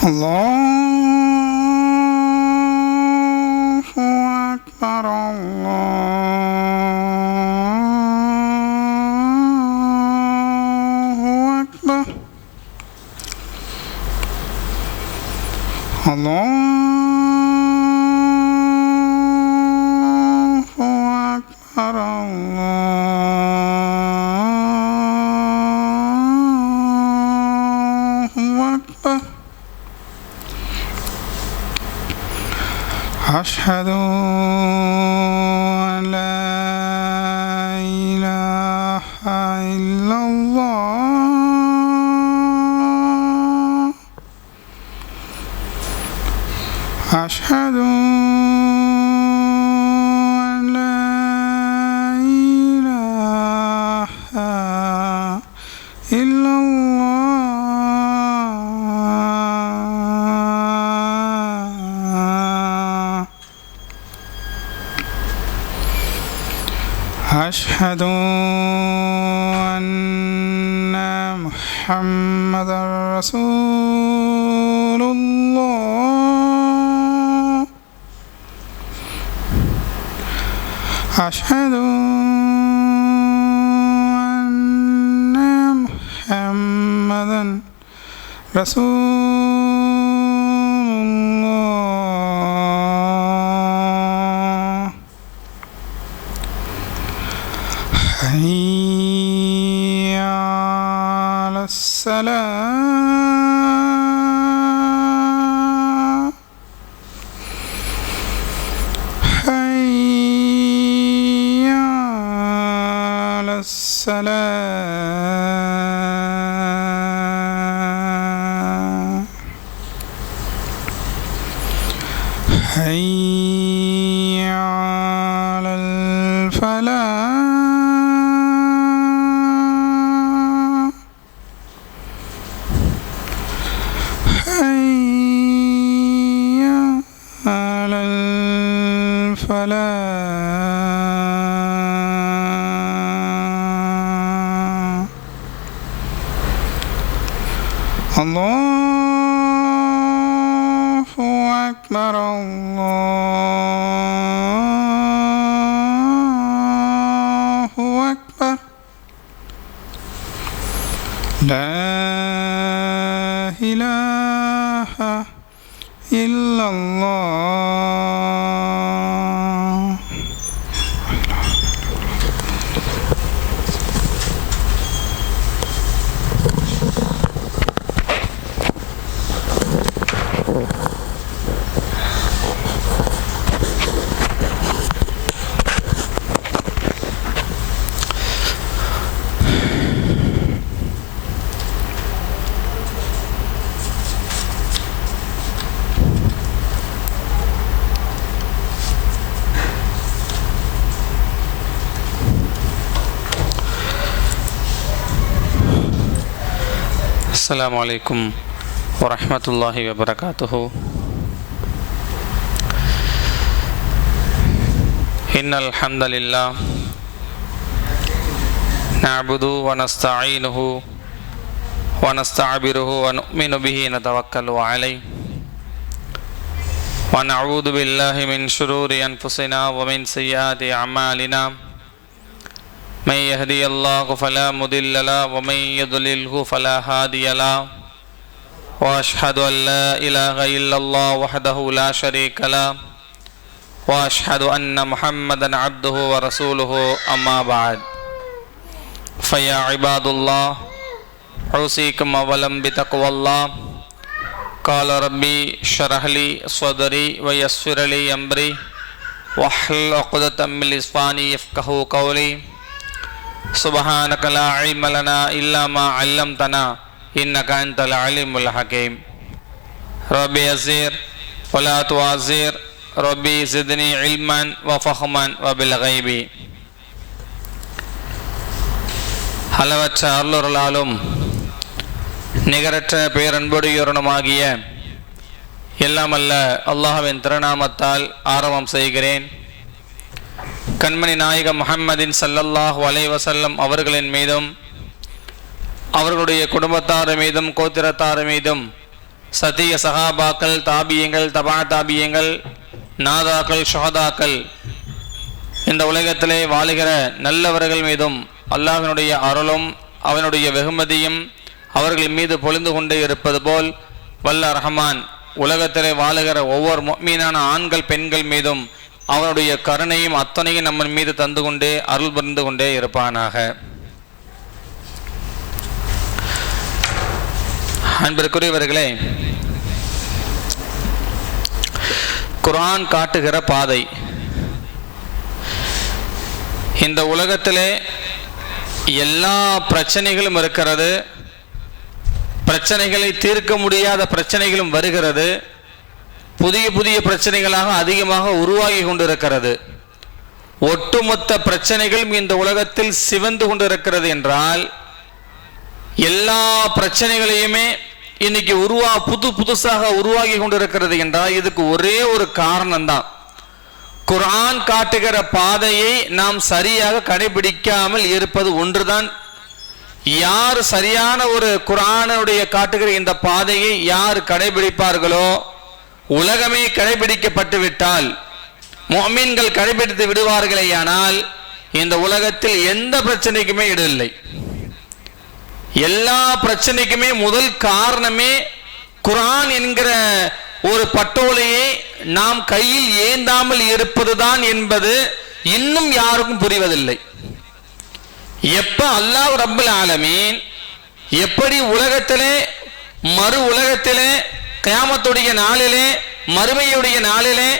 الله أكبر الله أكبر الله أكبر الله أكبر أشهد أن لا إله إلا الله أشهد أن لا إله إلا الله أشهد أن محمدا رسول الله أشهد أن محمدا رسول الله حي على الصلاة حي على الصلاة حي على الفلاح حي على الفلاح الله أكبر الله أكبر لا إله إلا الله السلام عليكم ورحمة الله وبركاته. إن الحمد لله نعبد ونستعينه ونستعبره ونؤمن به نتوكل عليه ونعوذ بالله من شرور أنفسنا ومن سيئات أعمالنا من يهدي الله فلا مضل له ومن يضلله فلا هادي له وأشهد أن لا إله إلا الله وحده لا شريك له وأشهد أن محمدا عبده ورسوله أما بعد فيا عباد الله أوصيكم أولا بتقوى الله قال ربي اشرح لي صدري ويسر لي أمري واحلل عقدة من لساني يفقهوا قولي سبحانك لا علم لنا إلا ما علمتنا إنك أنت العليم الحكيم ربي يسر ولا تعسر ربي زدني علما وفهما وبالغيب அளவற்ற அருளருளாலும் நிகரற்ற பேரன்புடையோருமாகிய எல்லாமல்ல அல்லாஹ்வின் திருநாமத்தால் ஆரம்பம் செய்கிறேன். கண்மணி நாயகம் முஹம்மதின் ஸல்லல்லாஹு அலைஹி வஸல்லம் அவர்களின் மீதும் அவர்களுடைய குடும்பத்தார் மீதும் கோத்திரத்தார் மீதும் சத்திய சஹாபாக்கள், தாபியங்கள், தபா தாபியங்கள், நாதாக்கள், ஷஹதாக்கள், இந்த உலகத்திலே வாழுகிற நல்லவர்கள் மீதும் அல்லாஹ்வினுடைய அருளும் அவனுடைய வெகுமதியும் அவர்கள் மீது பொழிந்து கொண்டே இருப்பது போல் வல்ல ரஹ்மான் உலகத்திலே வாழுகிற ஒவ்வொரு முஃமினான ஆண்கள் பெண்கள் மீதும் அவனுடைய கருணையும் அத்தனையும் நம்ம மீது தந்து கொண்டே அருள் புரிந்து கொண்டே இருப்பானாக. அன்பிற்குரியவர்களே, குர்ஆன் காட்டுகிற பாதை. இந்த உலகத்திலே எல்லா பிரச்சனைகளும் இருக்கிறது, பிரச்சனைகளை தீர்க்க முடியாத பிரச்சனைகளும் வருகிறது, புதிய புதிய பிரச்சனைகளாக அதிகமாக உருவாகி கொண்டிருக்கிறது. ஒட்டுமொத்த பிரச்சனைகளும் இந்த உலகத்தில் சிவந்து கொண்டிருக்கிறது என்றால், எல்லா பிரச்சனைகளையுமே இன்னைக்கு புதுசாக உருவாகி கொண்டிருக்கிறது என்றால் இதுக்கு ஒரே ஒரு காரணம்தான், குர்ஆன் காட்டுகிற பாதையை நாம் சரியாக கடைபிடிக்காமல் இருப்பது ஒன்றுதான். யார் சரியான ஒரு குர்ஆனுடைய காட்டுகிற இந்த பாதையை யார் கடைபிடிப்பார்களோ, உலகமே கடைபிடிக்கப்பட்டு விட்டால், முஃமின்கள் கடைபிடித்து விடுவார்களேயானால் இந்த உலகத்தில் எந்த பிரச்சனைக்குமே இடமில்லை. எல்லா பிரச்சனைக்குமே முதல் காரணமே குர்ஆன் என்கிற ஒரு பட்டோலையை நாம் கையில் ஏந்தாமல் இருப்பதுதான் என்பது இன்னும் யாருக்கும் புரிவதில்லை. எப்ப அல்லாஹ் ரப்பல் ஆலமீன் எப்படி உலகத்திலே மறு உலகத்திலே கியாமத்துடைய நாளிலே மறுமையுடைய நாளிலே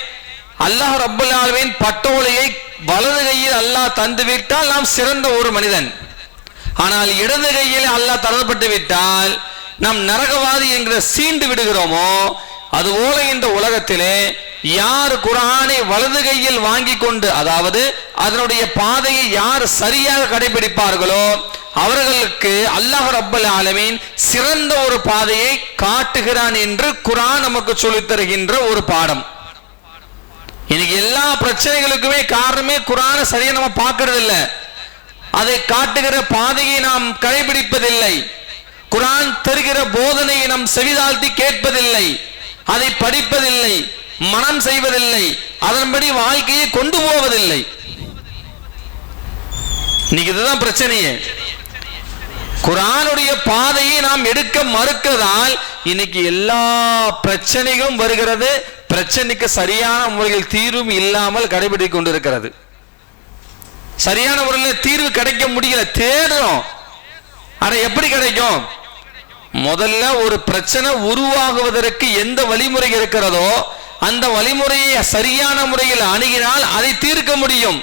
அல்லாஹ் ரப்பல் ஆலமீன் பட்டோலையை வலது கையில் அல்லாஹ் தந்துவிட்டால் நாம் சிறந்த ஒரு மனிதன். ஆனால் இடது கையில் அல்லாஹ் தரப்பட்டு விட்டால் நாம் நரகவாதி என்கிற சீண்டு விடுகிறோமோ, அதுபோல இந்த உலகத்திலே யார் குர்ஆனை வலது கையில் வாங்கி கொண்டு, அதாவது அதனுடைய பாதையை யார் சரியாக கடைபிடிப்பார்களோ அவர்களுக்கு அல்லாஹ் ரப்பல் ஆலமீன் சிறந்த ஒரு பாதையை காட்டுகிறான் என்று குர்ஆன் நமக்கு சொல்லித் தருகின்ற ஒரு பாடம். இன்னைக்கு எல்லா பிரச்சனைகளுக்குமே காரணமே குர்ஆனை சரியா நம்ம பார்க்கறது இல்லை, அதை காட்டுகிற பாதையை நாம் கடைபிடிப்பதில்லை, குர்ஆன் தருகிற போதனையை நாம் செவிதாழ்த்தி கேட்பதில்லை, அதை படிப்பதில்லை, மனம் செய்வதில்லை, அதன்படி வாழ்க்கையை கொண்டு போவதில்லை. இன்னைக்கு இதுதான் பிரச்சனையே. குர்ஆனுடைய பாதையை நாம் எடுக்க மறுக்கதால் இன்னைக்கு எல்லா பிரச்சனைகளும் வருகிறது, பிரச்சனைக்கு சரியான முறையில் தீர்வும் இல்லாமல் கடைபிடித்துக் கொண்டிருக்கிறது. சரியான முறையில் தீர்வு கிடைக்க முடியல, தேடுறோம். ஆனா எப்படி கிடைக்கும்? முதல்ல ஒரு பிரச்சனை உருவாகுவதற்கு எந்த வழிமுறை இருக்கிறதோ அந்த வழிமுறையை சரியான முறையில் அணுகினால் அதை தீர்க்க முடியும்.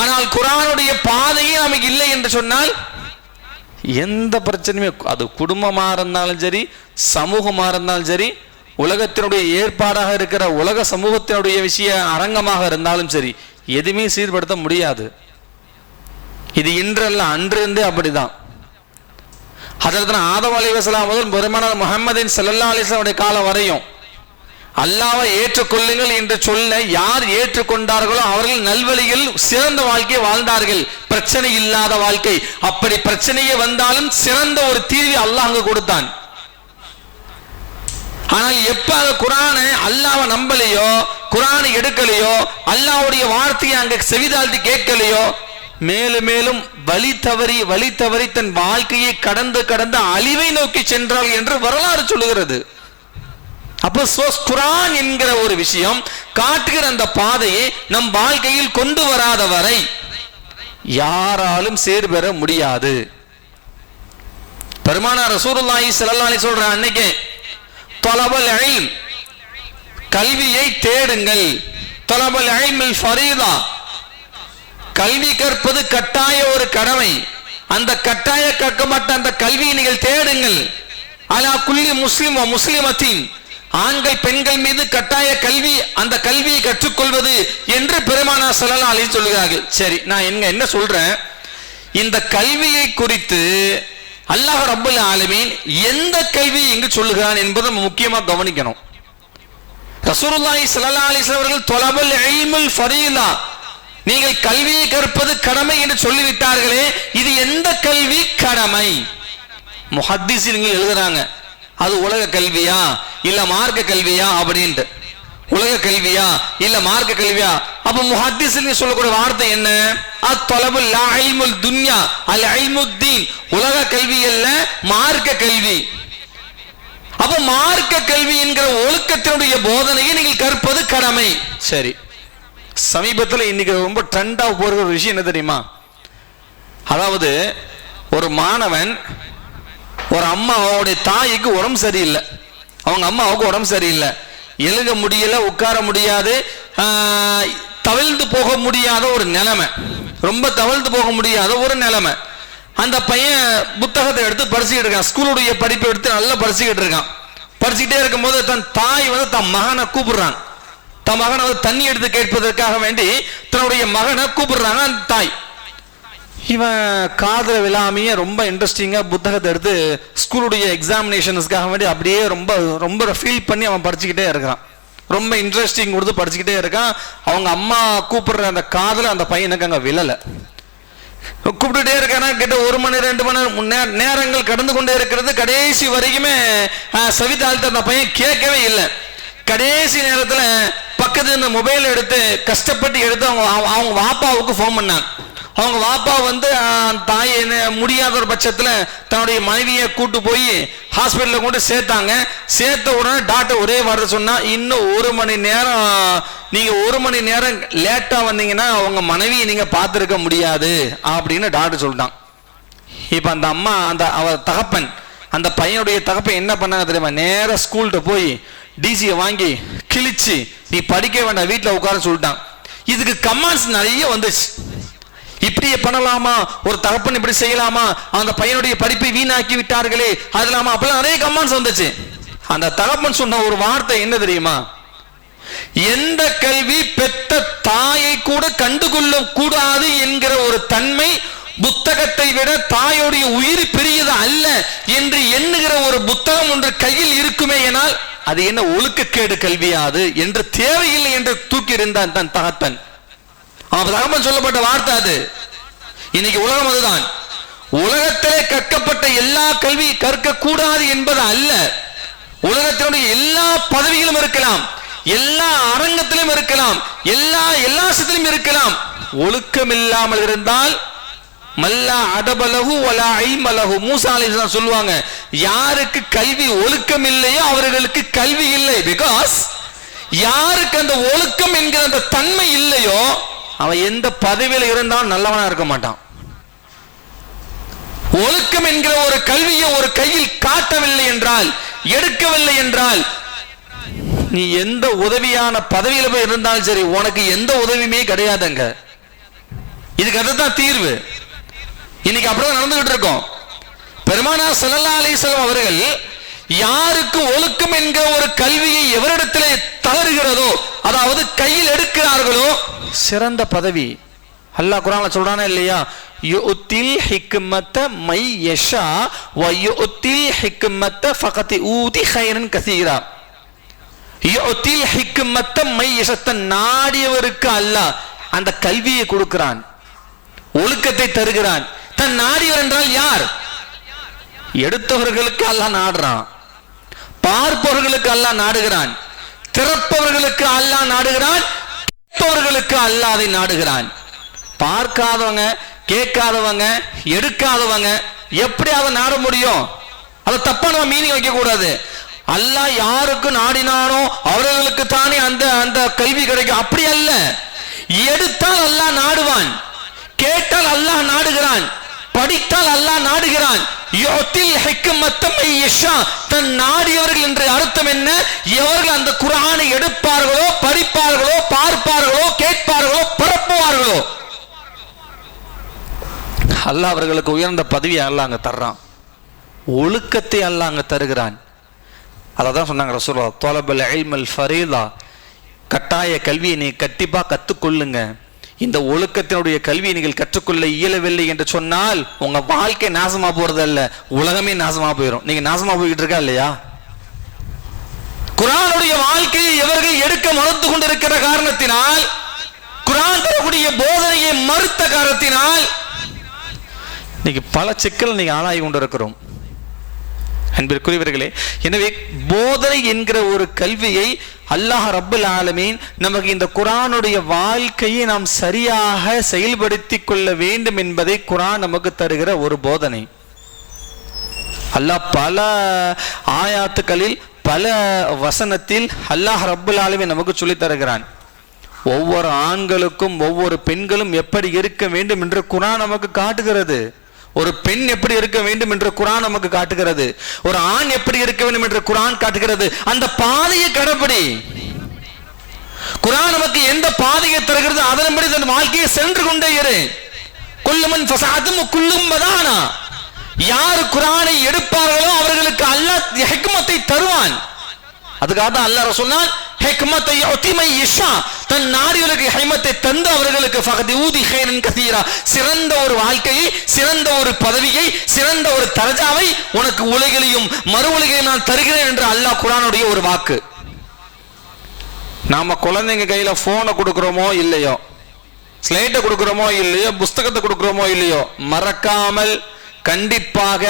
ஆனால் குர்ஆனுடைய பாதையே நமக்கு இல்லை என்று சொன்னால் எந்த பிரச்சனையுமே, அது குடும்பமா இருந்தாலும் சரி, சமூகமா இருந்தாலும் சரி, உலகத்தினுடைய ஏற்பாடாக இருக்கிற உலக சமூகத்தினுடைய விஷய அரங்கமாக இருந்தாலும் சரி, எதுவுமே சீர்படுத்த முடியாது. இது இன்றல்ல, அன்றிருந்தே அப்படிதான். ஹஜ்ரத் ஆதம் அலைஹிஸ்ஸலாம் முதல் பெருமானார் முஹம்மதின் ஸல்லல்லாஹு அலைஹி வஸல்லம் காலம் வரையும் அல்லாஹ்வை ஏற்றுக்கொள்ளுங்கள் என்று சொல்ல யார் ஏற்றுக்கொண்டார்களோ அவர்கள் நல்வழியில் சிறந்த வாழ்க்கையை வாழ்ந்தார்கள், பிரச்சனை இல்லாத வாழ்க்கை. அப்படி பிரச்சனையே வந்தாலும் சிறந்த ஒரு தீர்வை அல்லாஹ் அங்கு கொடுத்தான். ஆனால் எப்ப அந்த குர்ஆனை அல்லாஹ்வை நம்பலையோ, குர்ஆனை எடுக்கலையோ, அல்லாஹ்வுடைய வார்த்தையை அங்க செவிதாழ்த்தி கேட்கலையோ, மேலும் மேலும் வழி தவறி தன் வாழ்க்கையை கடந்து அழிவை நோக்கி சென்றாள் என்று வரலாறு சொல்லுகிறது. அப்போ குர்ஆன் என்கிற ஒரு விஷயம் காட்டுகிற அந்த பாதையை நம் வாழ்க்கையில் கொண்டு வராத வரை யாராலும் சேர் பெற முடியாது. பெருமானார் ரசூலுல்லாஹி ஸல்லல்லாஹு அலைஹி சொல்ற அன்னைக்கு தலபல் இல்ம், கல்வியை தேடுங்கள், தலபல் இல்மில் ஃபரீதா, கல்வி கற்பது கட்டாய ஒரு கடமை, அந்த கட்டாய கற்கப்பட்ட அந்த கல்வியை நீங்கள் தேடுங்கள். அலா குல்லி முஸ்லிம் முஸ்லிமத்தின், ஆண்கள் பெண்கள் மீது கட்டாய கல்வி, அந்த கல்வியை கற்றுக்கொள்வது என்று பெருமானார் ஸல்லல்லாஹு அலைஹி சொல்கிறார்கள். சரி, நான் என்ன சொல்றேன், இந்த கல்வியை குறித்து அல்லாஹ் ரப்பல் ஆலமீன் எந்த கல்வியை இங்கு சொல்லுகிறான் என்பதை முக்கியமா கவனிக்கணும். ரசூலுல்லாஹி ஸல்லல்லாஹு அலைஹி வஸல்லம் அவர்கள் தொலபல் இல்முல் ஃபரீலா, நீங்கள் கல்வியை கற்பது கடமை என்று சொல்லிவிட்டார்களே, இது எந்த கல்வி கடமை? முஹத்திஸீன்கள் எழுதுறாங்க, அது உலக கல்வியா இல்ல மார்க்க கல்வியா அப்படின்ட்டு. உலக கல்வியா இல்ல மார்க்க கல்வியா? அப்ப முஹத்திஸ்னு சொல்லக்கூடிய வார்த்தை என்ன? அத்-தலபுல் லா இல்முல் துன்யா அல் இல்முத்தீன். உலக கல்வி அல்ல, மார்க்க கல்வி. அப்ப மார்க்க கல்வி என்கிற ஒழுக்கத்தினுடைய போதனையை நீங்கள் கற்பது கடமை. சரி, சமீபத்தில் இன்னைக்கு ரொம்ப ட்ரெண்டா போற ஒரு விஷயம் என்ன தெரியுமா? அதாவது ஒரு மாணவன், ஒரு அம்மாவுடைய தாய்க்கு உடம்பு சரியில்லை, அவங்க அம்மாவுக்கு உடம்பு சரியில்லை, எழுத முடியல, உட்கார முடியாது, தவிழ்ந்து போக முடியாத ஒரு நிலைமை, ரொம்ப தவிழ்ந்து போக முடியாத ஒரு நிலைமை. அந்த பையன் புத்தகத்தை எடுத்து படிச்சுக்கிட்டு இருக்கான், ஸ்கூலுடைய படிப்பை எடுத்து நல்லா படிச்சுக்கிட்டு இருக்கான். படிச்சுக்கிட்டே இருக்கும்போது தன் தாய் வந்து தன் மகனை கூப்பிடுறாங்க. தன் மகனை வந்து தண்ணி எடுத்து கேட்பதற்காக வேண்டி தன்னுடைய மகனை கூப்பிடுறாங்க அந்த தாய். இவன் காதல விழாமையே ரொம்ப இன்ட்ரெஸ்டிங்கா புத்தகத்தை எடுத்து ஸ்கூலுடைய எக்ஸாமினேஷன்ஸ்க்காக வேண்டி அப்படியே ரொம்ப ரொம்ப ஃபீல் பண்ணி அவன் படிச்சுக்கிட்டே இருக்கிறான். ரொம்ப இன்ட்ரெஸ்டிங் கொடுத்து படிச்சுக்கிட்டே இருக்கான். அவங்க அம்மா கூப்பிடுற அந்த காதல அந்த பையனுக்கு அங்க விழலை. கூப்பிட்டுட்டே இருக்கானா, கிட்ட 1 மணி 2 மணி நேரங்கள் கடந்து கொண்டே இருக்கிறது. கடைசி வரைக்குமே சவிதாழ்த்த அந்த பையன் கேட்கவே இல்லை. கடைசி நேரத்துல பக்கத்துல இந்த மொபைல் எடுத்து கஷ்டப்பட்டு எடுத்து அவங்க வாப்பாவுக்கு ஃபோன் பண்ணாங்க. அவங்க வாப்பா வந்து தாய் முடியாத ஒரு பட்சத்துல தன்னுடைய மனைவியை கூட்டு போய் ஹாஸ்பிட்டல்ல கொண்டு சேர்த்தாங்க. சேர்த்த உடனே டாக்டர் ஒரே வார்த்தை சொன்னா, இன்னும் 1 மணி நேரம் நீங்க 1 மணி நேரம் லேட்டா வந்தீங்கன்னா உங்க மனைவியை நீங்க பார்த்திருக்க முடியாது அப்படின்னு டாக்டர் சொல்லிட்டான். இப்ப அந்த அம்மா அவ தகப்பன், அந்த பையனுடைய தகப்பன் என்ன பண்ணாங்க தெரியுமா? நேர ஸ்கூல்கிட்ட போய் டிசியை வாங்கி கிழிச்சு, நீ படிக்க வேண்டாம், வீட்டுல உட்கார சொல்லிட்டான். இதுக்கு கமெண்ட்ஸ் நிறைய வந்துச்சு. இப்படியே பண்ணலாமா, ஒரு தகப்பன் இப்படி செய்யலாமா, அந்த பையனுடைய படிப்பை வீணாக்கி விட்டார்களே அது இல்லாம அப்பெல்லாம் நிறைய கமெண்ட்ஸ் வந்துச்சு. அந்த தகப்பன் சொன்ன ஒரு வார்த்தை என்ன தெரியுமா? எந்த கல்வி பெத்த தாயை கூட கண்டுகொள்ள கூடாது என்கிற ஒரு தன்மை, புத்தகத்தை விட தாயோடைய உயிர் பெரியது அல்ல என்று எண்ணுகிற ஒரு புத்தகம் ஒன்று கையில் இருக்குமே எனால் அது என்ன ஒழுக்கக்கேடு கல்வியாது என்று தேவையில்லை என்று தூக்கி இருந்தான் தன் தகப்பன். அவன் சொல்லப்பட்ட வார்த்தை அது. இன்னைக்கு உலகம் அதுதான். உலகத்திலே கற்கப்பட்ட எல்லா கல்வி கற்க கூடாது என்பது அல்ல. உலகத்தினுடைய எல்லா பதவிகளும் இருக்கலாம், எல்லா அரங்கத்திலும் இருக்கலாம், எல்லா சத்திலும் இருக்கலாம். ஒழுக்கம் இல்லாமல் இருந்தால் மல்லா அடபலகு வலா ஐமலகு. மூசா அலைஹிஸ்ஸலாம் சொல்லுவாங்க, யாருக்கு கல்வி ஒழுக்கம் இல்லையோ அவர்களுக்கு கல்வி இல்லை. பிகாஸ் யாருக்கு அந்த ஒழுக்கம் என்கிற அந்த தன்மை இல்லையோ அவன் எந்த பதவியில் இருந்தாலும் நல்லவனா இருக்க மாட்டான். ஒழுக்கம் என்கிற ஒரு கல்வியை ஒரு கையில் காட்டவில்லை என்றால், எடுக்கவில்லை என்றால், நீ எந்த உதவியான பதவியில போய் இருந்தாலும் சரி, உனக்கு எந்த உதவியுமே கிடையாதுங்க. இதுக்கு அதுதான் தீர்வு. இன்னைக்கு அப்படிதான் நடந்துகிட்டு இருக்கோம். பெருமானார் ஸல்லல்லாஹு அலைஹி வஸல்லம் அவர்கள் யாருக்கு ஒழுக்கம் என்கிற ஒரு கல்வியை எவரிடத்திலே தளருகிறதோ, அதாவது கையில் எடுக்கிறார்களோ, சிறந்த பதவி. அல்லாஹ் குர்ஆன்ல சொல்றானே இல்லையா? யுத்தில் ஹிக்மத மை யஷா வ யுத்தில் ஹிக்மத ஃபகத் ஊதி கைரன் கஸீரா. யுத்தில் ஹிக்மத மை யஷா, நாடியவருக்கு அல்லாஹ் அந்த கல்வியை கொடுக்கிறான், ஒழுக்கத்தை தருகிறான். தன் நாடியவர் என்றால் யார்? எடுத்தவர்களுக்கு அல்லாஹ் நாடுறான், பார்ப்பவர்களுக்கு அல்லாஹ் நாடுகிறான், திறப்பவர்களுக்கு அல்லாஹ் நாடுகிறான், கேட்பவர்களுக்கு அல்லாஹ் அதை நாடுகிறான். பார்க்காதவங்க, கேட்காதவங்க, எடுக்காதவங்க எப்படி அதை நாட முடியும்? அதை தப்பா நம்ம மீனிங் வைக்க கூடாது. அல்லாஹ் யாருக்கு நாடினானோ அவர்களுக்கு தானே அந்த கல்வி கிடைக்கும். அப்படி அல்ல. எடுத்தால் அல்லாஹ் நாடுவான், கேட்டால் அல்லாஹ் நாடுகிறான், படித்தால் அல்லாஹ் நாடுகிறான். தன் நாடியவர்கள் என்ற அர்த்தம் என்ன? எவர்கள் அந்த குர்ஆனை எடுப்பார்களோ, படிப்பார்களோ, பார்ப்பார்களோ, கேட்பார்களோ, பரப்புவார்களோ, அல்லாஹ் அவர்களுக்கு உயர்ந்த பதவியை அல்லாஹ் அங்க தர்றான், ஒழுக்கத்தை அல்லாஹ் அங்க தருகிறான். அதான் சொன்னாங்க ரசூலுல்லாஹ், தலபுல் இல்மல் ஃபரீதா, கட்டாய கல்வியை நீ கண்டிப்பா கத்துக்கொள்ளுங்க. இந்த ஒழுக்கத்தினுடைய கல்வியை நீங்கள் கற்றுக்கொள்ள இயலவில்லை என்று சொன்னால் உங்க வாழ்க்கை நாசமா போறது அல்ல, உலகமே நாசமா போயிடும். நீங்க நாசமா போய்கிட்டு இருக்கா இல்லையா? குர்ஆனுடைய வாழ்க்கையை எவர்கள் எடுக்க மறுத்து கொண்டிருக்கிற காரணத்தினால், குர்ஆன் தரக்கூடிய போதனையை மறுத்த காரணத்தினால் இன்னைக்கு பல சிக்கல் நீங்க ஆளாகி கொண்டிருக்கிறோம். அன்பிற்குரியவர்களே, எனவே போதனை என்கிற ஒரு கல்வியை அல்லாஹ் ரப்பல் ஆலமீன் நமக்கு இந்த குர்ஆனுடைய வாழ்க்கையை நாம் சரியாக செயல்படுத்தி கொள்ள வேண்டும் என்பதை குர்ஆன் நமக்கு தருகிற ஒரு போதனை. அல்லாஹ் பல ஆயாத்துக்களில் பல வசனத்தில் அல்லாஹ் ரப்பல் ஆலமீன் நமக்கு சொல்லித் தருகிறான். ஒவ்வொரு ஆண்களுக்கும் ஒவ்வொரு பெண்களும் எப்படி இருக்க வேண்டும் என்று குர்ஆன் நமக்கு காட்டுகிறது. ஒரு பெண் எப்படி இருக்க வேண்டும் என்று குர்ஆன் நமக்கு காட்டுகிறது. ஒரு ஆண் எப்படி இருக்க வேண்டும் என்று குர்ஆன் காட்டுகிறது. அந்த பாதையை கடைபிடி. குர்ஆன் நமக்கு எந்த பாதையை தருகிறது அதன்படி தன் வாழ்க்கையை சென்று கொண்டே இரு. குல்லுமன் ஃபஸஅதும் குல்லும் பதானா. யார் குர்ஆனை எடுப்பார்களோ அவர்களுக்கு அல்லாஹ் ஹிக்மத்தை தருவான். அதுக்காக தான் அல்லாஹ் சொன்னான், ஹிக்மத்தை யுதிமை யஷா, தன் நாடிகளுக்கு ஹிக்மத்தை தந்து அவர்களுக்கு ஃபகத் ஊதி கைரன் கதீரா, சிறந்த ஒரு வாழ்க்கையை, சிறந்த ஒரு பதவியை, சிறந்த ஒரு தரஜாவை உனக்கு உலகிலையும் மறு உலகிலையும் நான் தருகிறேன் என்று அல்லாஹ் குர்ஆனுடைய ஒரு வாக்கு. நாம குழந்தைங்க கையில போனை கொடுக்கிறோமோ இல்லையோ, ஸ்லேட்டை கொடுக்கிறோமோ இல்லையோ, புஸ்தகத்தை கொடுக்கிறோமோ இல்லையோ, மறக்காமல் கண்டிப்பாக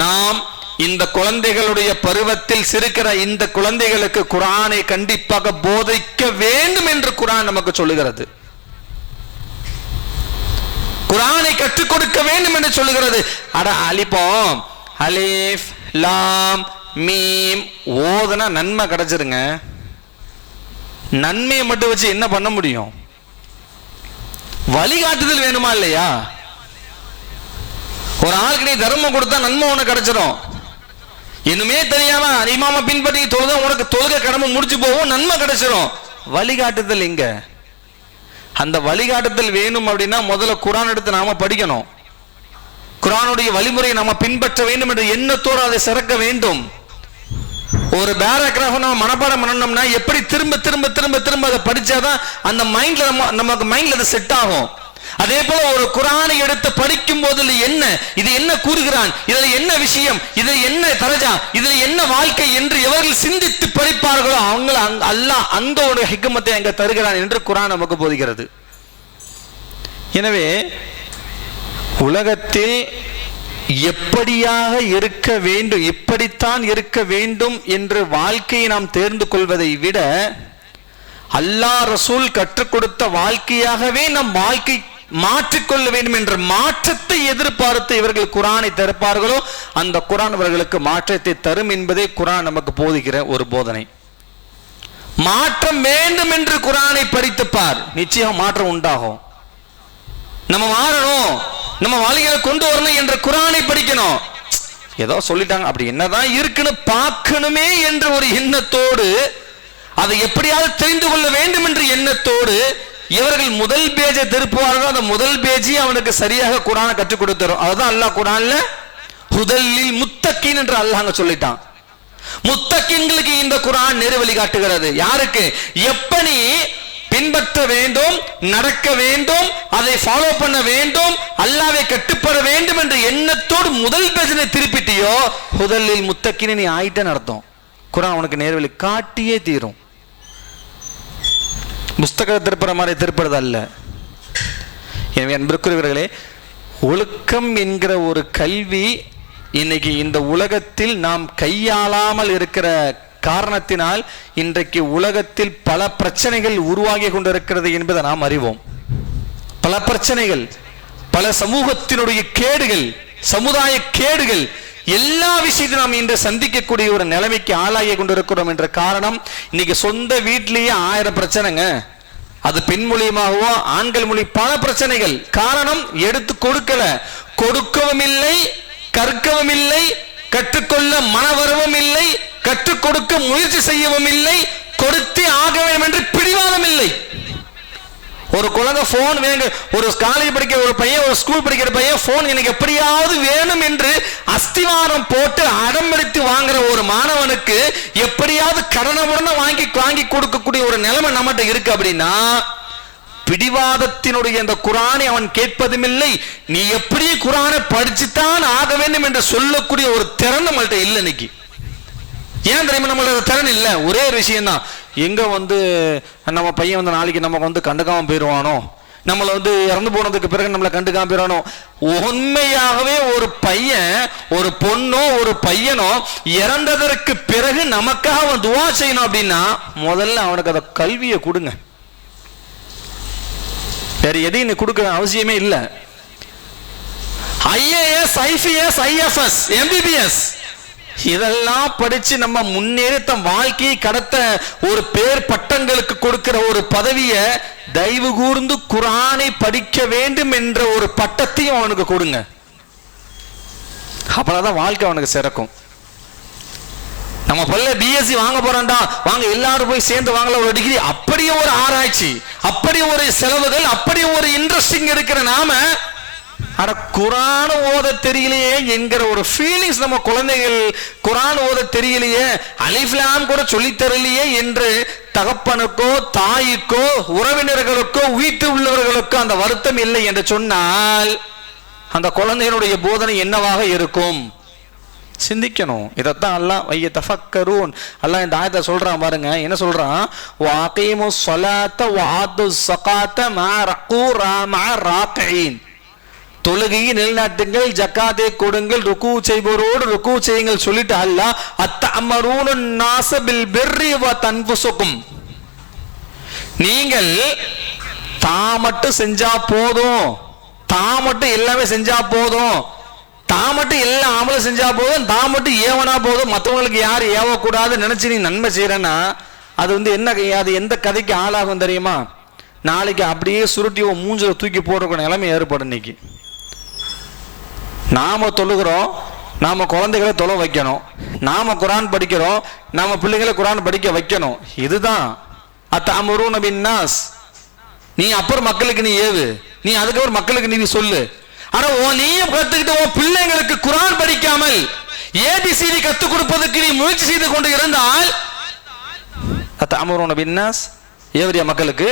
நாம் இந்த குழந்தைகளுடைய பருவத்தில் சிறுக்கிற இந்த குழந்தைகளுக்கு குர்ஆனை கண்டிப்பாக போதிக்க வேண்டும் என்று குர்ஆன் நமக்கு சொல்லுகிறது. குர்ஆனை கற்றுக் கொடுக்க வேண்டும் என்று சொல்லுகிறது. அட அலிப்போம், அலிஃப் லாம் மீம் ஓதுனா நன்மை கிடைச்சிருங்க. நன்மையை மட்டும் வச்சு என்ன பண்ண முடியும்? வழிகாட்டுதல் வேணுமா இல்லையா? ஒரு ஆளுக்கு நீ தர்மம் கொடுத்தா நன்மை உனக்கு கிடைச்சிடும். இன்னுமே தெரியாம இமாம பின்பற்றி தொழுத உனக்கு தொழுகை கடமை முடிச்சு போவோம், நன்மை கிடைச்சிடும். வழிகாட்டுதல் எங்க? அந்த வழிகாட்டுதல் வேணும் அப்படின்னா முதல்ல குர்ஆன் எடுத்து நாம படிக்கணும். குர்ஆனுடைய வழிமுறையை நாம பின்பற்ற வேண்டும் என்ற எண்ணத்தோடு அதை சிறக்க வேண்டும். ஒரு பேராகிராஃப் நம்ம மனப்பாடம் பண்ணணும்னா எப்படி திரும்ப திரும்ப திரும்ப திரும்ப அதை படிச்சாதான் அந்த மைண்ட்ல நமக்கு மைண்ட்ல அது செட் ஆகும். அதே போல ஒரு குர்ஆனை எடுத்து படிக்கும் போது என்ன, இது என்ன கூறுகிறான், இதுல என்ன விஷயம், இதுல என்ன தரஜா, இதுல என்ன வாழ்க்கை என்று எவர்கள் சிந்தித்து படிப்பார்களோ அவங்க அல்லாஹ் அந்த ஒரு ஹிக்மத்தை அங்க தருகிறான் என்று குர்ஆன் நமக்கு போதிக்கிறது. எனவே உலகத்தில் எப்படியாக இருக்க வேண்டும், இப்படித்தான் இருக்க வேண்டும் என்று வாழ்க்கையை நாம் தேர்ந்து கொள்வதை விட அல்லாஹ் ரசூல் கற்றுக் கொடுத்த வாழ்க்கையாகவே நம் வாழ்க்கை மாற்றிக்கொள்ள வேண்டும் என்ற மாற்றத்தை எதிர்பார்த்து இவர்கள் குர்ஆனை திறப்பார்களோ அந்த குர்ஆன் அவர்களுக்கு மாற்றத்தை தரும் என்பதே குர்ஆன் நமக்கு போதிக்கிற ஒரு போதனை. மாற்றம் வேண்டும் என்று குர்ஆனை படித்துப்பார், நிச்சயம் மாற்றம் உண்டாகும். நம்ம மாறணும், நம்ம வாழ்க்கையை கொண்டு வரணும் என்ற குர்ஆனை படிக்கணும். ஏதோ சொல்லிட்டாங்க அப்படி என்னதான் இருக்குன்னு பார்க்கணுமே என்ற ஒரு எண்ணத்தோடு, அதை எப்படியாவது தெரிந்து கொள்ள வேண்டும் என்ற எண்ணத்தோடு இவர்கள் முதல் பேஜை திருப்புவார்கள். அந்த முதல் பேஜை அவனுக்கு சரியாக குர்ஆனை கற்றுக் கொடுத்துரும். அதுதான் அல்லாஹ் குர்ஆன்ல ஹுதல்லில் முத்தகீன் என்று அல்லாஹ் அங்க சொல்லிட்டான். முத்தகீன்களுக்கு இந்த குர்ஆன் நேர் வழி காட்டுகிறது. யாருக்கு? எப்படி பின்பற்ற வேண்டும், நடக்க வேண்டும், அதை ஃபாலோ பண்ண வேண்டும், அல்லாஹ்வை கட்டுப்பட வேண்டும் என்ற எண்ணத்தோடு முதல் பேஜை திருப்பிட்டியோ ஹுதல்லில் முத்தகீன் நீ ஆயிட்டேன்னு அர்த்தம். குர்ஆன் உனக்கு நேர் வழி காட்டியே தீரும். புஸ்தகத்தை திருப்புற மாதிரி திருப்புறது அல்ல. எனவே அன்பிற்குரியவர்களே, ஒழுக்கம் என்கிற ஒரு கல்வி இன்னைக்கு இந்த உலகத்தில் நாம் கையாளாமல் இருக்கிற காரணத்தினால் இன்றைக்கு உலகத்தில் பல பிரச்சனைகள் உருவாகி கொண்டிருக்கிறது என்பதை நாம் அறிவோம். பல பிரச்சனைகள், பல சமூகத்தினுடைய கேடுகள், சமுதாய கேடுகள், எல்லா விஷயத்தையும் நாம் இன்று சந்திக்கக்கூடிய ஒரு நிலைமைக்கு ஆளாகி கொண்டிருக்கிறோம் என்ற காரணம் இன்னைக்கு சொந்த வீட்டிலேயே 1000 பிரச்சனைங்க. அது பெண் மூலியமாகவோ ஆண்கள் மூலியம் பல பிரச்சனைகள். காரணம் எடுத்து கொடுக்கல, கொடுக்கவும் இல்லை, கற்கவும் இல்லை, கற்றுக்கொள்ள மனவரவும் இல்லை, கற்றுக் கொடுக்க முயற்சி செய்யவும் இல்லை, கொடுத்தே ஆக வேண்டும் என்று பிடிவாதம் இல்லை. ஒரு குழந்தை போன் வேணும், ஒரு காலேஜ் படிக்கிற ஒரு பையன், ஒரு ஸ்கூல் படிக்கிற பையன் போன் எனக்கு எப்படியாவது வேணும் என்று அஸ்திவாரம் போட்டு அடம்பிடித்து வாங்குற ஒரு மாணவனுக்கு எப்படியாவது கடனை வாங்கி கொடுக்கக்கூடிய ஒரு நிலைமை நம்மகிட்ட இருக்கு. அப்படின்னா பிடிவாதத்தினுடைய இந்த குர்ஆனை அவன் கேட்பதும் இல்லை. நீ எப்படி குர்ஆனை படிச்சுத்தான் ஆக வேண்டும் என்று சொல்லக்கூடிய ஒரு திறன் நம்மள்ட்ட இல்லை இன்னைக்கு. ஏன் தெரியுமா நம்மளோட திறன் இல்லை? ஒரே ஒரு விஷயம் தான், எங்க நம்ம பையன் நாளைக்கு நமக்கு கண்டுக்காம போயிடுவானோ, நம்மளை வந்து இறந்து போனதுக்கு பிறகு நம்மளை கண்டுக்காம போயிடணும். உண்மையாகவே ஒரு பையன், ஒரு பொண்ணோ ஒரு பையனோ இறந்ததற்கு பிறகு நமக்காக அவன் துவா செய்யணும் அப்படின்னா முதல்ல அவனுக்கு அந்த கல்வியை கொடுங்க. வேற எதையும் கொடுக்க அவசியமே இல்லை. IAS, IPS, IFS, MBBS இதெல்லாம் படிச்சு நம்ம முன்னேறி தம் வாழ்க்கையை கடத்த ஒரு பேர் பட்டங்களுக்கு கொடுக்கிற ஒரு பதவியை தயவு கூர்ந்து குர்ஆனை படிக்க வேண்டும் என்ற ஒரு பட்டத்தையும் அவனுக்கு கொடுங்க. அப்பதான் வாழ்க்கை அவனுக்கு சிறக்கும். நம்ம பல்ல BSc வாங்க போறோம்டா, வாங்க எல்லாரும் போய் சேர்ந்து வாங்கல ஒரு டிகிரி, அப்படியே ஒரு ஆராய்ச்சி, அப்படியே ஒரு செலவுகள், அப்படியே ஒரு இன்ட்ரெஸ்டிங் இருக்கிற நாம அட குர்ஆன் ஓத தெரியலையே என்கிற ஒரு ஃபீலிங்ஸ் நம்ம குழந்தைகள் குர்ஆன் ஓத தெரியலையே, அலிஃப் லாம் கூட சொல்லி தரலையே என்று தகப்பனுக்கோ தாய்க்கோ உறவினர்களுக்கோ வீட்டு உள்ளவர்களுக்கோ அந்த வருத்தம் இல்லை என்று சொன்னால் அந்த குழந்தைகளுடைய போதனை என்னவாக இருக்கும்? சிந்திக்கணும். இதைத்தான் அல்லாஹ் வைய தஃபக்கரூன் அல்லாஹ் இந்த ஆயத்தை சொல்றான் பாருங்க. என்ன சொல்றான்? வஅகீமுஸ் ஸலாத்த வஆத்துஸ் ஸகாத்த மஅ ரக்கூரா மஅ ராகிஈன். தொழுகையை நிலைநாட்டுங்கள், ஜக்காத்தை கொடுங்கள், ருக்கு செய்பவரோடு ருக்கு செய்யுங்கள் சொல்லிட்டு அல்லாஹ் அத்தஅமரூனன் நாஸ பில் பிர்ரி வ தன்ஃபுசுகும். நீங்கள் மட்டும் செஞ்சா போதும், மட்டும் எல்லாமே செஞ்சா போதும், மட்டும் எல்லா அமலும் செஞ்சா போதும், மட்டும் ஏவனா போதும், மற்றவங்களுக்கு யாரும் ஏவக்கூடாது நினைச்சு நீ நன்மை செய்யறன்னா அது வந்து என்ன, அது எந்த கதைக்கு ஆளாகும் தெரியுமா? நாளைக்கு அப்படியே சுருட்டி மூஞ்சில தூக்கி போடுற நிலைமை ஏற்படும். இன்னைக்கு நாம தொழுகிறோம், நாம குழந்தைகளை தொலை வைக்கணும், நாம குர்ஆன் படிக்கிறோம், நாம பிள்ளைகளை குர்ஆன் படிக்க வைக்கணும். இதுதான் அத்தஅமுரூன பின்னாஸ். நீ அப்புறம் மக்களுக்கு நீ ஏவு, நீ அதுக்கப்புறம் மக்களுக்கு நீ சொல்லு. ஆனா நீயும் கத்துக்கிட்டு உன் பிள்ளைங்களுக்கு குர்ஆன் படிக்காமல் ABCD கத்துக் கொடுப்பதற்கு நீ முயற்சி செய்து கொண்டு இருந்தால் அத்தஅமுரூன பின்னாஸ் ஏவரியா மக்களுக்கு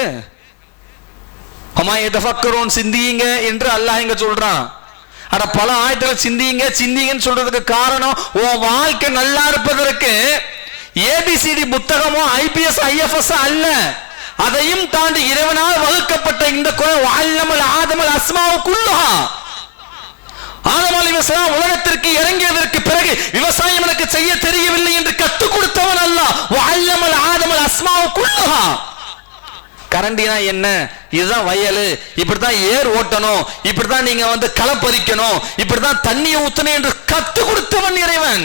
ஹமா யதஃபக்கரூன் சிந்தியுங்க என்று அல்லாஹ் இங்க சொல்றான். அட பல ஆயத்துல சிந்திங்கன்னு சொல்றதுக்கு காரணம் உன் வாழ்க்கை நல்லா இருப்பதற்கு ABCD புத்தகமோ IPS IFS அல்ல, அதையும் தாண்டி இறைவனால் வகுக்கப்பட்ட இந்த குர்ஆன் வஅல்லமல் ஆதமல் அஸ்மாஉ குல்லுஹா. ஆதம் அலைஹிஸ்ஸலாம் உலகத்திற்கு இறங்கியதற்கு பிறகு விவசாயம் எனக்கு செய்ய தெரியவில்லை என்று கற்றுக் கொடுத்தவன் அல்லாஹ். வஅல்லமல் ஆதமல் அஸ்மாஉ குல்லுஹா. கரண்டினா என்ன, இதுதான் வயல், இப்படித்தான் ஏர் ஓட்டணும், இப்படித்தான் நீங்க வந்து களை பறிக்கணும், இப்படித்தான் தண்ணியை ஊத்தணும் என்று கற்றுக் கொடுத்தவன் இறைவன்.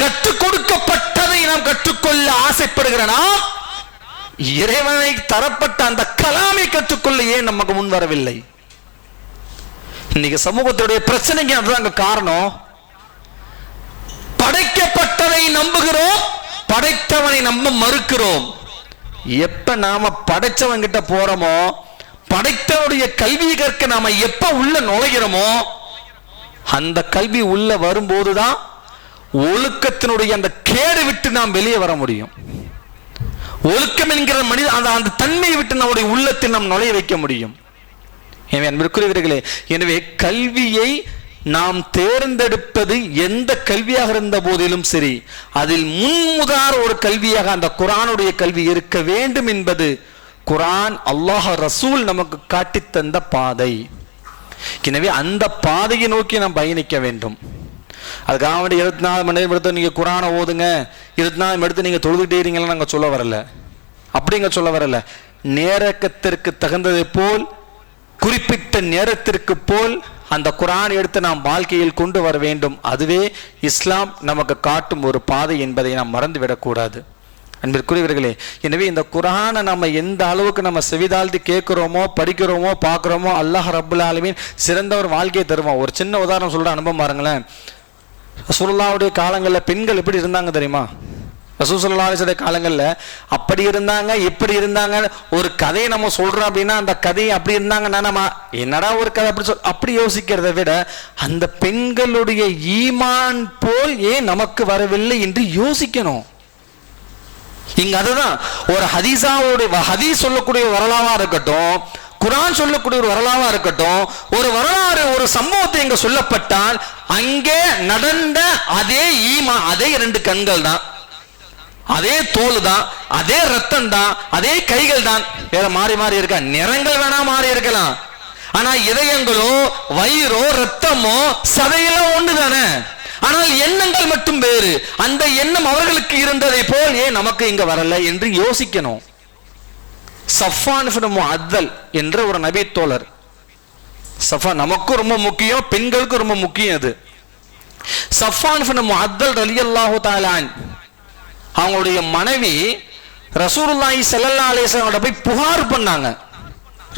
கற்றுக் கொடுக்கப்பட்டதை நாம் கற்றுக்கொள்ள ஆசைப்படுகிறனா இறைவனை தரப்பட்ட அந்த கலாமை கற்றுக்கொள்ள ஏன் நமக்கு முன் வரவில்லை? இன்னைக்கு சமூகத்துடைய பிரச்சனைக்கு அதுதான் காரணம். படைக்கப்பட்டதை நம்புகிறோம், படைத்தவனை நம்ப மறுக்கிறோம். எப்ப நாம படைச்சவன் கிட்ட போறோமோ, படைத்தவனுடைய கல்வி கற்க நாம எப்ப உள்ள நுழைகிறோமோ அந்த கல்வி உள்ள வரும்போதுதான் ஒழுக்கத்தினுடைய அந்த கேடு விட்டு நாம் வெளியே வர முடியும். ஒழுக்கம் என்கிற மனித அந்த தன்மையை விட்டு நம்முடைய உள்ளத்தில் நாம் நுழைய வைக்க முடியும். எனவே அன்பிற்குரியவர்களே, எனவே கல்வியை நாம் தேர்ந்தெடுப்பது எந்த கல்வியாக இருந்த போதிலும் சரி, அதில் முன்முதார ஒரு கல்வியாக அந்த குர்ஆனுடைய கல்வி இருக்க வேண்டும் என்பது குர்ஆன் அல்லாஹ் ரசூல் நமக்கு காட்டி தந்த பாதை. எனவே அந்த பாதையை நோக்கி நாம் பயணிக்க வேண்டும். அதுக்காக வேண்டிய 24 மணி நேரம் எடுத்து நீங்க குர்ஆனை ஓதுங்க, 24 மணி எடுத்து நீங்க தொழுதுகிட்டே இருங்கன்னு நாங்க சொல்ல வரல, அப்படிங்க சொல்ல வரல. நேரத்திற்கு தகுந்ததை போல், குறிப்பிட்ட நேரத்திற்கு போல் அந்த குர்ஆனை எடுத்து நாம் வாழ்க்கையில் கொண்டு வர வேண்டும். அதுவே இஸ்லாம் நமக்கு காட்டும் ஒரு பாதை என்பதை நாம் மறந்துவிடக்கூடாது. அன்பிற்குரியவர்களே, எனவே இந்த குர்ஆனை நம்ம எந்த அளவுக்கு நம்ம செவிதாழ்த்தி கேட்கிறோமோ, படிக்கிறோமோ, பார்க்கிறோமோ, அல்லாஹ் ரப்புல் ஆலமீன் சிறந்த ஒரு வாழ்க்கையை தருவான். ஒரு சின்ன உதாரணம் சொல்ற அனுபவம் பாருங்களேன். ரசூலுல்லாஹ்வுடைய காலங்களில் பெண்கள் எப்படி இருந்தாங்க தெரியுமா? ரசூல் ஸல்லல்லாஹு அலைஹி வஸல்லம் காலங்களில் அப்படி இருந்தாங்க, இப்படி இருந்தாங்க. ஒரு கதையை நம்ம சொல்றோம் அப்படின்னா அந்த கதையை அப்படி இருந்தாங்கன்னா நம்ம என்னடா ஒரு கதை அப்படி யோசிக்கிறத விட அந்த பெண்களுடைய ஈமான் போல் ஏன் நமக்கு வரவில்லை என்று யோசிக்கணும். இங்க அதுதான் ஒரு ஹதீஸ் சொல்லக்கூடிய வரலாறா இருக்கட்டும், குர்ஆன் சொல்லக்கூடிய ஒரு வரலாறா இருக்கட்டும், ஒரு வரலாறு ஒரு சம்பவத்தை இங்க சொல்லப்பட்டால் அங்கே நடந்த அதே ஈமான், அதே 2 கண்கள் தான். அதே தோல் தான், அதே ரத்தம் தான், அதே கைகள் தான், வேற மாறி மாறி இருக்கா? நிறங்கள் வேணா மாறி இருக்கலாம், ஆனா இதயங்களோ வயிறோ ரத்தமோ சதையெல்லாம் ஒன்று தானே. ஆனால் எண்ணங்கள் மட்டும் வேறு. அந்த எண்ணம் அவர்களுக்கு இருந்ததை போல் ஏன் நமக்கு இங்க வரல என்று யோசிக்கணும். சஃபான் இப்னு முஅத்தல் என்ற ஒரு நபி தோழர், சஃபான் நமக்கும் ரொம்ப முக்கியம், பெண்களுக்கும் ரொம்ப முக்கியம். அது சஃபான் இப்னு முஅத்தல் ரலியல்லாஹு தஆலா அவங்களுடைய மனைவி ரசூலுல்லாஹி ஸல்லல்லாஹு அலைஹி வஸல்லம் போய் புகார் பண்ணாங்க.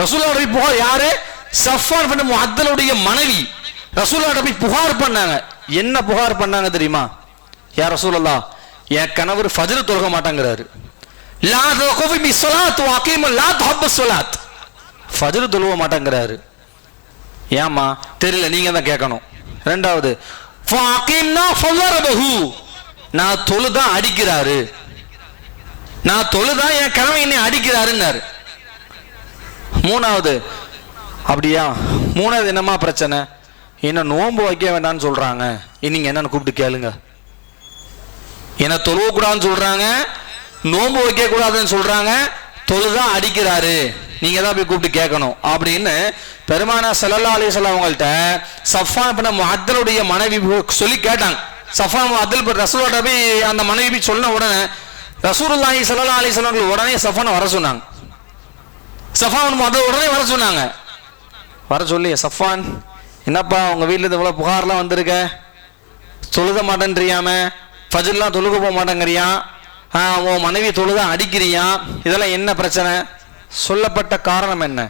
ரசூலுல்லாஹி போய் புகார், யாரு? சஃபான் இப்னு முஅத்தலுடைய மனைவி ரசூலுல்லாஹி போய் புகார் பண்ணாங்க. என்ன புகார் பண்ணாங்க தெரியுமா? யா ரசூலுல்லாஹ், என் கணவர் ஃபஜ்ர் தொழுக மாட்டாங்கிறாரு. லா தகுஃபி பிஸ்ஸலாத் வ அகீமு லா தஹப்பஸ் ஸலாத், ஃபஜ்ர் தொழுக மாட்டாங்கிறாரு. ஏமா தெரியல, நீங்க தான் கேட்கணும். இரண்டாவது, ஃபஅகீம்னா ஃபல்லரபஹு, நான் தொழுதா அடிக்கிறாரு, நான் தொழுதா என் கணவன் என்னை அடிக்கிறாருன்னாரு. மூணாவது, அப்படியா? மூணாவது என்னமா பிரச்சனை? என்ன நோன்பு வைக்க வேண்டாம்னு சொல்றாங்க, நீங்க என்னன்னு கூப்பிட்டு கேளுங்க. என்ன தொழுவ கூடாதுன்னு சொல்றாங்க, நோன்பு வைக்க கூடாதுன்னு சொல்றாங்க, தொழுதா அடிக்கிறாரு, நீங்க தான் போய் கூப்பிட்டு கேட்கணும் அப்படின்னு பெருமானா ஸல்லல்லாஹு அலைஹி வஸல்லம் அவங்கள்ட்ட சஃபான் இப்னு முஅத்தலுடைய மனைவி சொல்லி கேட்டாங்க. சஃபான் முஅத்தல் ரசூலுல்லாஹி போய் அந்த மனைவி சொன்ன உடனே ரசூலுல்லாஹி ஸல்லல்லாஹு அலைஹி வஸல்லம் உடனே சஃபானை வர சொன்னாங்க. சஃபான் முஅத்தல் உடனே வர சொன்னாங்க. வர சொல்லி, சஃபான் என்னப்பா உங்க வீட்டில் இவ்வளவு புகார்லாம் வந்திருக்க, தொழுத மாட்டேன்றியாம, ஃபஜ்ர்லாம் தொழுக போக மாட்டேங்கிறியா, உன் மனைவி தொழுத அடிக்கிறியா, இதெல்லாம் என்ன பிரச்சனை? சொல்லப்பட்ட காரணம் என்ன?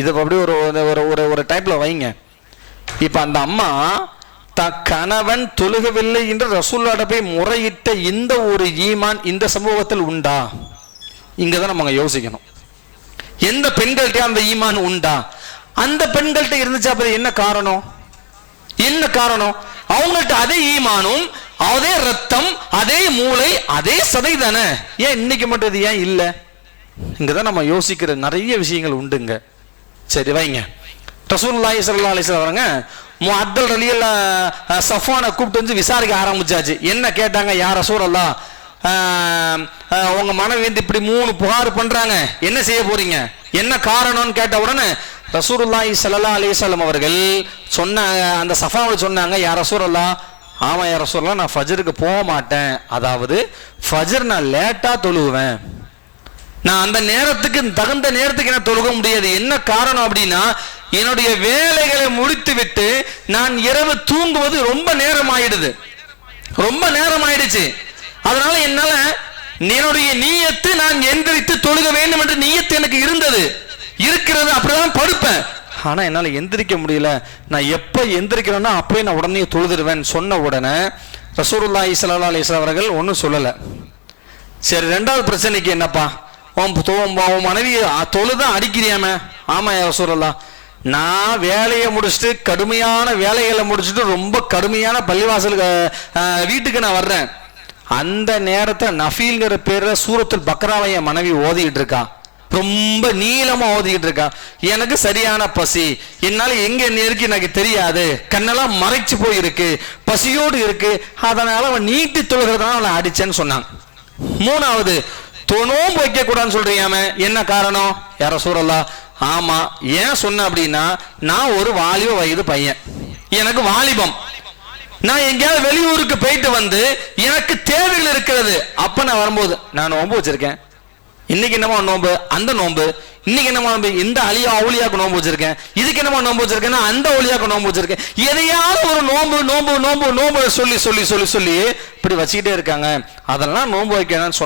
இது அப்படி ஒரு ஒரு ஒரு டைப்ல வைங்க. இப்ப அந்த அம்மா கணவன் தொழுகவில்லை என்று ரசூலுல்லாஹி போய் முறையிட்ட இந்த ஒரு ஈமான் இந்த சமூகத்தில் உண்டா? இங்கதான் நம்ம யோசிக்கணும். எந்த பெண்கள்கிட்ட அந்த ஈமான் உண்டா? அந்த பெண்கள்கிட்ட இருந்துச்சு. அப்புறம் என்ன காரணம்? என்ன காரணம்? அவங்கள்ட்ட அதே ஈமானும் அதே ரத்தம் அதே மூளை அதே சதை தானே. ஏன் இன்னைக்கு மட்டும் இது ஏன் இல்லை? இங்கதான் நம்ம யோசிக்கிற நிறைய விஷயங்கள் உண்டுங்க. சரி வைங்க. ரசூலுல்லாஹி ஸல்லல்லாஹு அலைஹி வஸல்லம் அவங்க முஅத்தல் ரலியல்லாஹு சஃபானை கூப்பிட்டு வந்து விசாரிக்க ஆரம்பிச்சாச்சு. என்ன கேட்டாங்க? யா ரசூலல்லாஹ், உங்க மனைவி வந்து இப்படி 3 புகார் பண்றாங்க, என்ன செய்ய போறீங்க, என்ன காரணம்னு கேட்ட உடனே ரசூலுல்லாஹி ஸல்லல்லாஹு அலைஹி வஸல்லம் அவர்கள் சொன்னாங்க, அந்த சஃபாவை சொன்னாங்க, யா ரசூலல்லாஹ், ஆமா யா ரசூலல்லாஹ், நான் ஃபஜ்ருக்கு போக மாட்டேன், அதாவது ஃபஜ்ர் நான் லேட்டா தொழுவேன், நான் அந்த நேரத்துக்கு தகுந்த நேரத்துக்கு என்ன தொழுக முடியாது. என்ன காரணம் அப்படின்னா, என்னுடைய வேலைகளை முடித்து விட்டு நான் இரவு தூங்குவது ரொம்ப நேரம் ஆயிடுது, ரொம்ப நேரம் ஆயிடுச்சு. அதனால என்னால என்னுடைய நியத்து நான் எந்திரித்து தொழுக வேண்டும் என்ற நியத்து எனக்கு இருந்தது, இருக்கிறது, அப்படிதான் படுப்பேன். ஆனா என்னால எந்திரிக்க முடியல, நான் எப்ப எந்திரிக்கிறேன்னா அப்பவே நான் உடனே தொழுதுருவேன் சொன்ன உடனே ரசூலுல்லாஹி ஸல்லல்லாஹு அலைஹி வஸல்லம் அவர்கள் ஒன்றும் சொல்லல. சரி, ரெண்டாவது பிரச்சனைக்கு என்னப்பா, உன் மனைவி தொழுதான் அடிக்கிறியாம? ஆமா யா ரசூலல்லாஹ், நான் வேலையை முடிச்சுட்டு கடுமையான வேலைகளை முடிச்சுட்டு ரொம்ப கடுமையான பள்ளிவாசலுக்கு வீட்டுக்கு நான் வர்றேன். அந்த நேரத்தை நஃபீல்ங்கிற பேர்ல சூரத்துல் பக்ராவை என் மனைவி ஓதிக்கிட்டு இருக்கா, ரொம்ப நீளமா ஓதிக்கிட்டு இருக்கா. எனக்கு சரியான பசி, என்னால எங்க இருக்கு எனக்கு தெரியாது, கண்ணெல்லாம் மறைச்சு போயிருக்கு, பசியோடு இருக்கு, அதனால அவன் நீட்டி தொழுகிறதுனால அவளை அடிச்சேன்னு சொன்னான். மூணாவது, நோன்பு வைக்க கூடாதுன்னு சொல்றீங்க, என்ன காரணம்? யா ரசூலல்லாஹ், ஆமா, ஏன் சொன்ன அப்படின்னா, நான் ஒரு வாலிப வயது பையன், எனக்கு வாலிபம், நான் எங்கேயாவது வெளியூருக்கு போயிட்டு வந்து எனக்கு தேவைகள் இருக்கிறது, அப்ப நான் வரும்போது நான் நோன்பு வச்சிருக்கேன், இன்னைக்கு என்னமா நோன்பு, அந்த நோன்பு, இன்னைக்கு என்னமா நோன்பு, இந்த அவுளியாக்கு நோன்பு வச்சிருக்கேன், இதுக்கு என்னமா நோன்பு வச்சிருக்கேன், அந்த அவுளியாக்கு நோன்பு வச்சிருக்கேன், எதையாவது ஒரு நோன்பு நோன்பு நோன்பு நோன்பு சொல்லி சொல்லி சொல்லி சொல்லி இப்படி வச்சுக்கிட்டே இருக்காங்க. அதெல்லாம் நோன்பு வைக்கணும்னு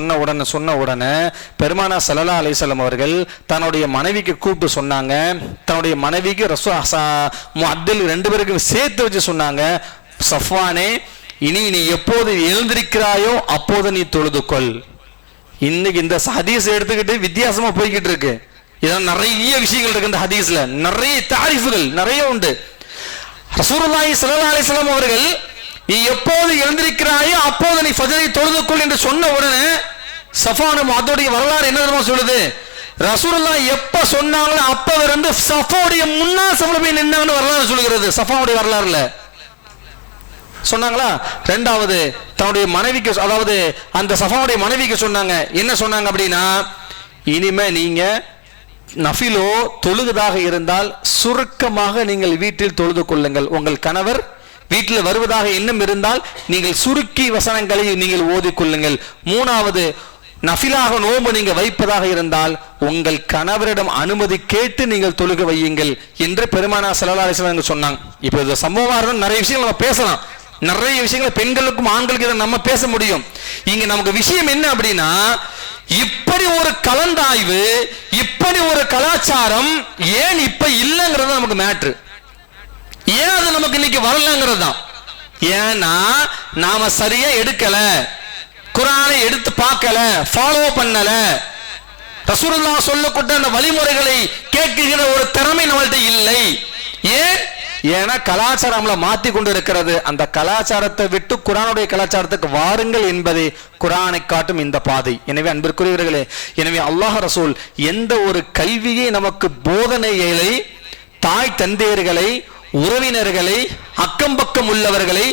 சொன்ன உடனே பெருமானா ஸல்லல்லாஹு அலைஹி வஸல்லம் அவர்கள் தன்னுடைய மனைவிக்கு கூப்பிட்டு சொன்னாங்க, தன்னுடைய மனைவிக்கு முஅத்தல் 2 பேருக்கும் சேர்த்து வச்சு சொன்னாங்க, சஃப்வானே, இனி நீ எப்போது எழுந்திருக்கிறாயோ அப்போது நீ தொழுதுகொள். இன்னைக்கு இந்த ஹதீஸ் எடுத்துக்கிட்டு வித்தியாசமா போய்கிட்டு இருக்கு. இதெல்லாம் நிறைய விஷயங்கள் இருக்கு இந்த ஹதீஸ்ல, நிறைய தாரிஃபுகள் நிறைய உண்டு. ரசூலுல்லாஹி ஸல்லல்லாஹு அலைஹி வஸல்லம் அவர்கள் நீ எப்போது எழுந்திருக்கிறாயோ அப்போது நீ ஃபஜ்ரை தொழுதுகொள் என்று சொன்ன உடனே சஃப்வான் அதோடைய வரலாறு என்ன சொல்லுது? ரசூலுல்லாஹ் எப்ப சொன்னாங்களோ அப்ப இருந்து சஃபாவுடைய முன்னா சஃபா போய் நின்னாங்கன்னு வரலாறு சொல்லுகிறது. சஃபாவுடைய வரலாறுல சொன்னாங்களா? ரெண்டாவது தன்னுடைய மனைவிக்கு, அதாவது அந்த சஃபாவுடைய மனைவிக்கு சொன்னாங்க. என்ன சொன்னாங்க அப்படின்னா, இனிமே நீங்க நஃபிலோ தொழுவதாக இருந்தால் சுருக்கமாக நீங்கள் வீட்டில் தொழுது கொள்ளுங்கள். உங்கள் கணவர் வீட்டில் வருவதாக எண்ணம் இருந்தால் நீங்கள் சுருக்கி வசனங்களை நீங்கள் ஓதிக்கொள்ளுங்கள். மூணாவது, நஃபிலாக நோன்பு நீங்க வைப்பதாக இருந்தால் உங்கள் கணவரிடம் அனுமதி கேட்டு நீங்கள் தொழுக வையுங்கள் என்று பெருமானார் ஸல்லல்லாஹு அலைஹி வஸல்லம் சொன்னாங்க. இப்போ இந்த சம்பவம் நிறைய விஷயங்கள் நம்ம பேசலாம், நிறைய விஷயங்களை பெண்களுக்கும் ஆண்களுக்கும் இதை நம்ம பேச முடியும். இங்க நமக்கு விஷயம் என்ன அப்படின்னா, இப்படி ஒரு கலந்தாய்வு, இப்படி ஒரு கலாச்சாரம் ஏன் இப்ப இல்லைங்கிறது நமக்கு மேட்ரு. ஏன் அது நமக்கு இன்னைக்கு வரலங்கிறது தான். ஏன்னா நாம சரியா எடுக்கல, குர்ஆனை எடுத்து பார்க்கல, ஃபாலோ பண்ணல, ரசூலுல்லாஹ் சொல்லப்பட்ட அந்த வழிமுறைகளை கேட்கிற ஒரு திறமை நம்மள்ட்ட இல்லை. ஏன்? ஏன்னா கலாச்சாரம்ல மாத்தி கொண்டு இருக்கிறது. அந்த கலாச்சாரத்தை விட்டு குர்ஆனுடைய கலாச்சாரத்துக்கு வாருங்கள் என்பதை குர்ஆனை காட்டும் இந்த பாதை. எனவே அன்பிற்குரியவர்களே, எனவே அல்லாஹ் ரசூல் எந்த ஒரு கல்வியை நமக்கு போதனைகளை, தாய் தந்தையர்களை, உறவினர்களை, அக்கம் பக்கம் உள்ளவர்களை,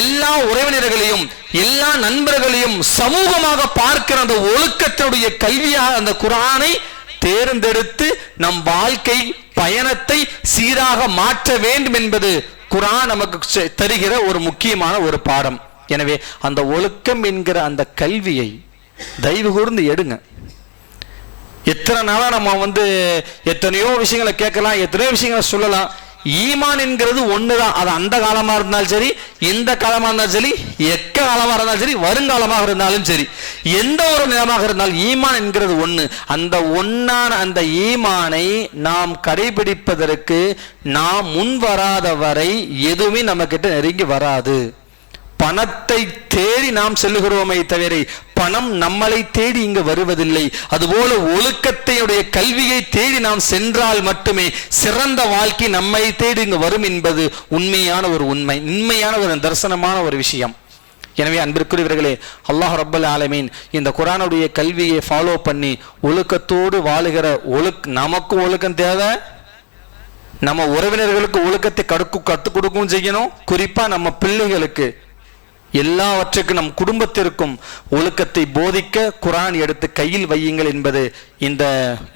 எல்லா உறவினர்களையும் எல்லா நண்பர்களையும் சமூகமாக பார்க்கிற அந்த ஒழுக்கத்தினுடைய கல்வியாக அந்த குர்ஆனை தேர்ந்தெடுத்து நம் வாழ்க்கை பயணத்தை சீராக மாற்ற வேண்டும் என்பது குர்ஆன் நமக்கு தருகிற ஒரு முக்கியமான ஒரு பாடம். எனவே அந்த ஒழுக்கம் என்கிற அந்த கல்வியை தயவு கூர்ந்து எடுங்க. எத்தனை நாளா நம்ம எத்தனையோ விஷயங்களை கேட்கலாம், எத்தனையோ விஷயங்களை சொல்லலாம். ஈமான் என்கிறது ஒண்ணுதான். அது அந்த காலமா இருந்தாலும் சரி, இந்த காலமா இருந்தாலும் சரி, எக்க காலமா இருந்தாலும் சரி, வருங்காலமாக இருந்தாலும் சரி, எந்த ஒரு நிலமாக இருந்தாலும் ஈமான் என்கிறது ஒண்ணு. அந்த ஒன்னான அந்த ஈமானை நாம் கடைபிடிப்பதற்கு நாம் முன் வராத வரை எதுவுமே நம்ம கிட்ட நெருங்கி வராது. பணத்தை தேடி நாம் செல்லுகிறோமே தவிர பணம் நம்மளை தேடி இங்கு வருவதில்லை. அதுபோல ஒழுக்கத்தையுடைய கல்வியை தேடி நாம் சென்றால் மட்டுமே சிறந்த வாழ்க்கை நம்மை தேடி இங்கு வரும் என்பது உண்மையான ஒரு உண்மை, உண்மையான ஒரு தரிசனமான ஒரு விஷயம். எனவே அன்பிற்குரியவர்களே, அல்லாஹ் ரப்பல் ஆலமீன் இந்த குர்ஆனுடைய கல்வியை ஃபாலோ பண்ணி ஒழுக்கத்தோடு வாழுகிற நமக்கு ஒழுக்கம் தேவை, நம்ம உறவினர்களுக்கு ஒழுக்கத்தை கற்றுக் கொடுக்கவும் செய்யணும். குறிப்பா நம்ம பிள்ளைகளுக்கு, எல்லாவற்றுக்கும் நம் குடும்பத்திற்கும் ஒழுக்கத்தை போதிக்க குர்ஆன் எடுத்து கையில் வையுங்கள் என்பது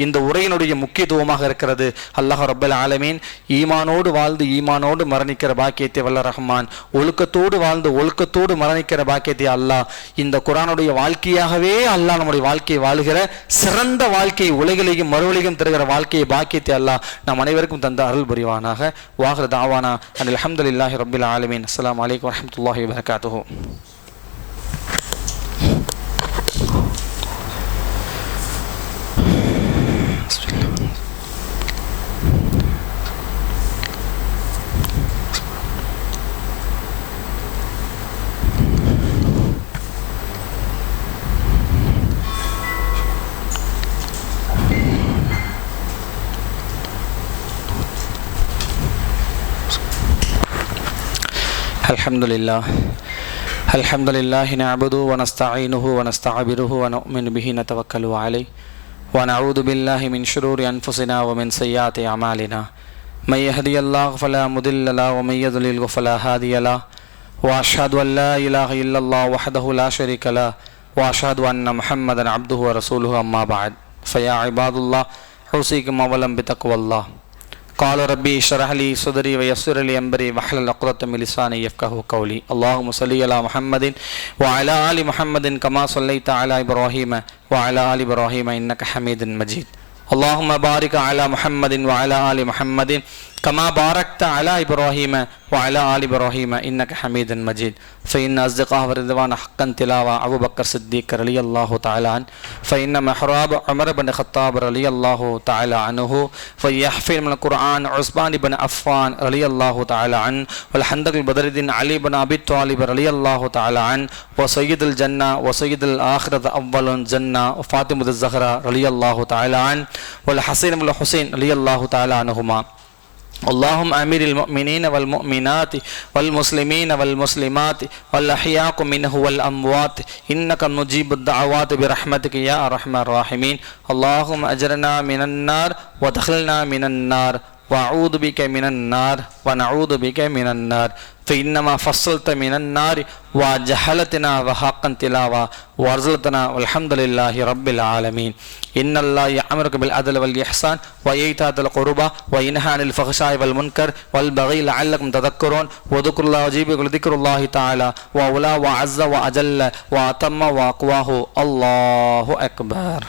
இந்த உரையினுடைய முக்கியத்துவமாக இருக்கிறது. அல்லாஹ் ரப்பல் ஆலமீன் ஈமானோடு வாழ்ந்து ஈமானோடு மரணிக்கிற பாக்கியத்தை வல்ல ரஹ்மான், ஒழுக்கத்தோடு வாழ்ந்து ஒழுக்கத்தோடு மரணிக்கிற பாக்கியத்தை அல்லாஹ் இந்த குர்ஆனுடைய வாழ்க்கையாகவே அல்லாஹ் நம்முடைய வாழ்க்கையை வாழுகிற சிறந்த வாழ்க்கையை, உலகிலேயும் மறுவலையும் தருகிற வாழ்க்கையை பாக்கியத்தை அல்லாஹ் நம் அனைவருக்கும் தந்த அருள் புரிவானாக. வாஹிர் தாவானா அல்ஹம்துலில்லாஹி ரப்பில் ஆலமீன். அஸ்ஸலாமு அலைக்கும் வரஹ்மத்துல்லாஹி வபரகாத்துஹு. Alhamdulillah na'budu wa nasta'inuhu wa nasta'biruhu wa nu'minu bihi natawakkalu alayhi wa na'udhu billahi min shururi anfusina wa min sayyiati a'malina may yahdihillahu fala mudilla lahu wa may yudlilhu fala hadiya lahu wa ashhadu an la ilaha illallah wahdahu la sharika lahu wa ashhadu anna Muhammadan abduhu wa rasuluhu amma ba'd fa ya ibadallah usikum awalan bi taqwallah. قال ربي اشرح لي صدري ويسر لي امري واحلل عقدة من لساني يفقهوا قولي. اللهم صل على محمد وعلى ال محمد كما صليت على ابراهيم وعلى ال ابراهيم انك حميد مجيد. اللهم بارك على محمد وعلى ال محمد كما باركت على ابراهيم وعلى ال ابراهيم انك حميد مجيد. فان اصدقاء الرضوان حقا تلاوه ابو بكر الصديق رضي الله تعالى عنه، فان محراب عمر بن الخطاب رضي الله تعالى عنه، فيحفظ من القران عثمان بن عفان رضي الله تعالى عنه، والحندق بدر الدين علي بن ابي طالب رضي الله تعالى عنه، وسيد الجنه وسيد الاخره اول الجنه وفاطمه الزهراء رضي الله تعالى عنه، والحسين بن الحسين رضي الله تعالى عنهما. اللهم امير المؤمنين والمؤمنات والمسلمين والمسلمات والاحياء منه والاموات انك مجيب الدعوات برحمتك يا ارحم الراحمين. اللهم اجرنا من النار وادخلنا من النار وأعوذ بك من النار ونعوذ بك من النار فإنما فصلت من النار وجهلتنا وحقا تلاوة وأرزلتنا والحمد لله رب العالمين إن الله يأمرك بالعدل والإحسان وإيتاء ذي القربى وينهى عن الفحشاء والمنكر والبغي لعلكم تذكرون وذكروا الله وجيبكم لذكر الله تعالى وأولى وعز وأجل وأتم وأقواه الله أكبر